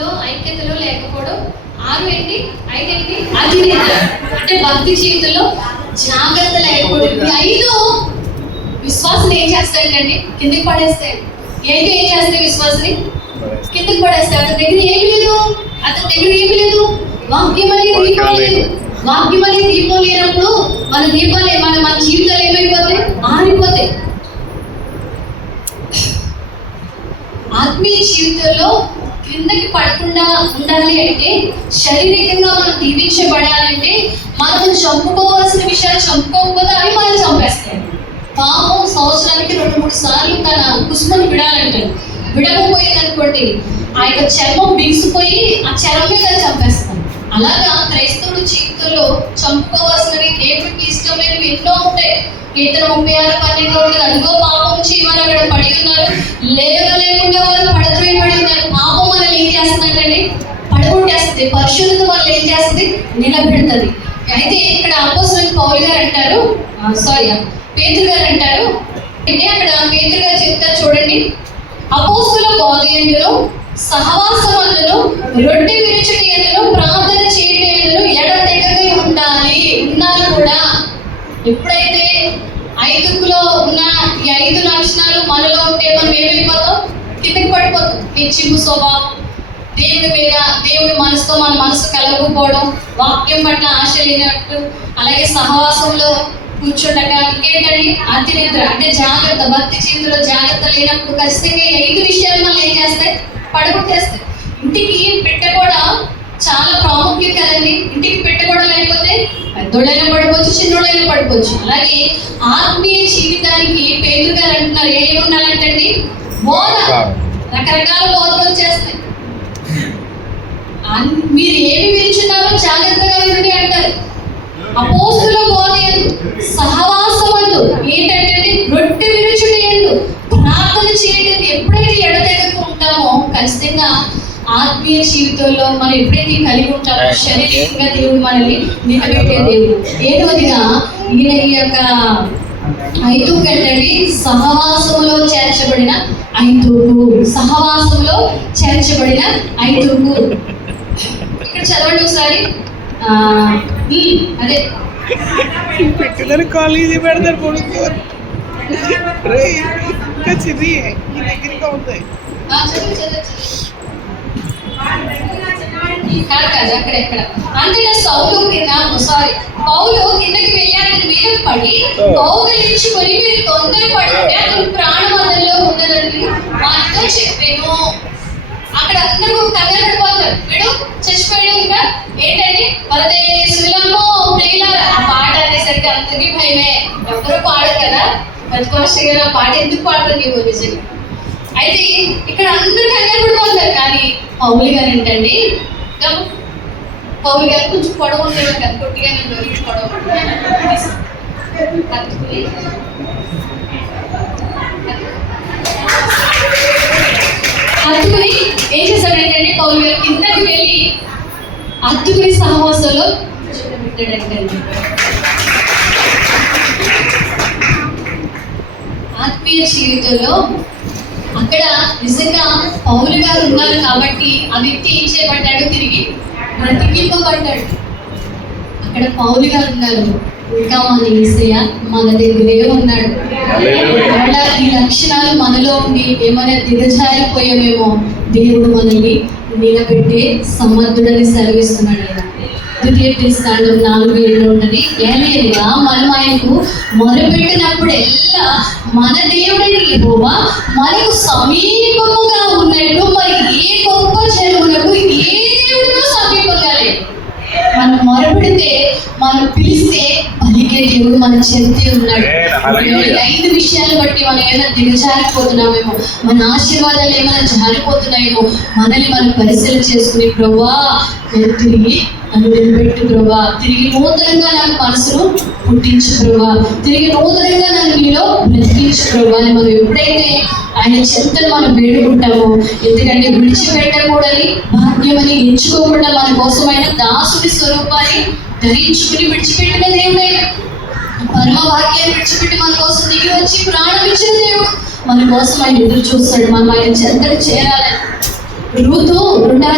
లో ఐక్యతలో లేకపోవడం. 6 ఏంటి, 5 ఏంటి, అతినిద్ర. అంటే భక్తి జీవితంలో జాగ్రత్త లేకపోవడం. 5 విశ్వాసం ఏం చేస్తాయండి? కిందకి పడేస్తాయి. ఏం చేస్తాయి? విశ్వాసని కిందకి పడేస్తాయి. అతని దగ్గర ఏమి లేదు. వాక్యం అనేది దీపం లేదు. వాక్యం అనేది దీపం లేనప్పుడు మన దీపాలు మన జీవితాలు ఏమైపోతాయి? ఆరిపోతాయి. ఆత్మీయ జీవితంలో క్రిందకి పడకుండా ఉండాలి అంటే, శారీరకంగా మనం దీవించబడాలంటే మనం చంపుకోవాల్సిన విషయాలు చంపుకోకపోతే అవి మనం చంపేస్తాయి. పాపం సంవత్సరానికి 2-3 సార్లు తన కుసుమను విడాలంటారు. విడకపోయింది అనుకోండి, ఆ యొక్క చర్మం బిగిసిపోయి ఆ చర్మమే తను చంపేస్తాం. అలాగా క్రైస్తవుడు జీవితంలో చంపుకోవాల్సినవి, దేవుడికి ఇష్టం లేనివి ఎన్నో ఉంటాయి. కీర్తన 36:12 ఉంటుంది, అదిగో పాపం చేయమని అక్కడ పడి ఉన్నారు, లేకుండా వాళ్ళు పడద్రోయబడి ఉన్నారు. పాపం మనల్ని ఏం చేస్తుందంటే పడగొట్టేస్తుంది, పరిశుద్ధత మనల్ని ఏం చేస్తుంది? నిలబెడుతుంది. అయితే ఇక్కడ అపోస్తలుడైన పౌలు గారు అంటారు, పేతురు గారు అంటారు, అంటే అక్కడ పేతురు గారు చెప్తారు చూడండి, అపోస్తుల బోధయందును సహవాసమందును రొట్టె విరుచుట యందును ప్రార్థన చేయట యందును ఎడతెగక ఉండాలి. ఉన్నారు కూడా. ఎప్పుడైతే 5లో ఉన్న ఈ 5 లక్షణాలు మనలో ఉంటే మనం ఏమైపోతాం? కిందకి పడిపోతాం. హెచ్చింపు స్వభావం, దేవుడి మనసుతో మన మనసు కలగకపోవడం, వాక్యం పట్ల ఆశ లేనట్టు, అలాగే సహవాసంలో కూర్చుండగా, ఇంకేంటండి? అతినిద్ర. అంటే జాగ్రత్త. భక్తి జీవితంలో జాగ్రత్త లేనప్పుడు ఖచ్చితంగా 5 విషయాలు మనం ఏం చేస్తాయి? పడగొట్టేస్తాయి. ఇంటికి పెట్ట కూడా చాలా ప్రాముఖ్యం కదండి. ఇంటికి పెట్ట కూడా లేకపోతే పెద్దోళ్ళైనా పడిపోవచ్చు, చిన్నోళ్ళైనా పడిపోవచ్చు. అలాగే ఆత్మీయ జీవితానికి పేతురు గారు అంటున్నారు, ఏమి ఉండాలంటండి? బోధ. రకరకాల బోధలు వచ్చేస్తాయి. మీరు ఏమి విరుచున్నారో జాగ్రత్తగా వినండి అంటారు. అపోస్తుల బోధయందు సహవాసమందు ఏంటంటే రొట్టె విరుచుట యందు ప్రార్థన చేయడం. ఎప్పుడైతే ఎడతెగకు ఉంటామో ఖచ్చితంగా ఆత్మీయ జీవితంలో మనం ఎప్పుడైతే కలిగి ఉంటామో శారీరకంగా దేవుడు మనల్ని నిలబెట్టే దేవుడు. ఏదోదిగా ఈయన ఈ యొక్క 5 కంటండి సహవాసంలో చేర్చబడిన 5. సహవాసంలో చేర్చబడిన 5. ఇక్కడ చదవండి ఒకసారి. అదే పెట్టిన కాలేజీ పెడతారు కొడుకు చిది ఈ దగ్గరగా ఉంటాయి. అక్కడెక్కడ అంతేనా? పౌలు కిందకి వెళ్ళి అతని మీద పడి కౌగిలించుకొని, మీరు తొందరపడితే అతని ప్రాణవాదంలో ఉన్నదని వారితో చెప్పాను. అక్కడ అందరూ కంగారు పడిపోతారు, వీడు చచ్చిపోయాడు. ఇంకా ఏంటండి? పరదేశులమో ప్రియులారా. ఆ పాట అనేసరికి అందరికీ భయమే. ఎవరు పాడరు కదా. ప్రతిపక్ష గారు ఆ పాట ఎందుకు పాడతారు నీవు నిజంగా? అయితే ఇక్కడ అందరూ కంగారు పడిపోతారు. కానీ పౌలు గారు ఏంటండి, పౌలు గారు కొంచెం పొడవు ఉండేవారు కదా, కొట్టిగా నేను దొరికి పొడవు హత్తుకుని ఏం చేశాడంటే పౌలు గారు కిందకి వెళ్ళి హత్తుకుని సహవాసంలో పెట్టాడంటే. ఆత్మీయ జీవితంలో అక్కడ నిజంగా పౌలు గారు ఉన్నారు కాబట్టి ఆ వ్యక్తి ఏం చేయబడ్డాడు? తిరిగి బ్రతికింపబడ్డాడు. అక్కడ పౌలు గారు ఉన్నారు, ఇంకా మన యేసయ్య మన దగ్గరే ఉన్నాడు. ఈ లక్షణాలు మనలో ఉండి ఏమైనా దిగజారిపోయామేమో దేవుడు మనల్ని నిలబెట్టే సమర్థుడని సెలవిస్తున్నాడు. 4:7 ఉంటుంది. ఏలయనగా మనం ఆయనకు మొదలుపెట్టినప్పుడెల్లా మన దేవుడైన యెహోవా మనకు సమీపముగా ఉన్నట్టు మరి ఏ గొప్ప జనములకు ఏ దేవుడితో సమీపంగా లేదు. మనం మొరపెడితే, మనం పిలిస్తే పలికే దేవుడు మన చెంతే ఉన్నాడు. 5 విషయాలు బట్టి మనం ఏమైనా దిగజారిపోతున్నామేమో, మన ఆశీర్వాదాలు ఏమైనా జారిపోతున్నాయేమో, మనల్ని మనం పరిశీలన చేసుకుని, ప్రభువా నేను తిరిగి నన్ను నిలబెట్టు ప్రభువా, తిరిగి నూతనంగా నాకు మనసును పుట్టించు ప్రభువా, తిరిగి నూతనంగా నన్ను మీలో బ్రతికించు ప్రభువా అని మనం ఎప్పుడైతే ఆయన చెంతను మనం వేడుకుంటామో, ఎందుకంటే విడిచిపెట్టకూడని భాగ్యమని ఎంచుకోకుండా మన కోసమైన దాసుడి స్వరూపాన్ని ధరించుకుని విడిచిపెట్టిన దేవుడైన పరమ భాగ్యాన్ని విడిచిపెట్టి మన కోసం దిగి వచ్చి ప్రాణం ఇచ్చిన దేవుడు మన కోసం ఆయన ఎదురు చూస్తాడు. మనం ఆయన చెంతను చేరాలని. రూతు 2వ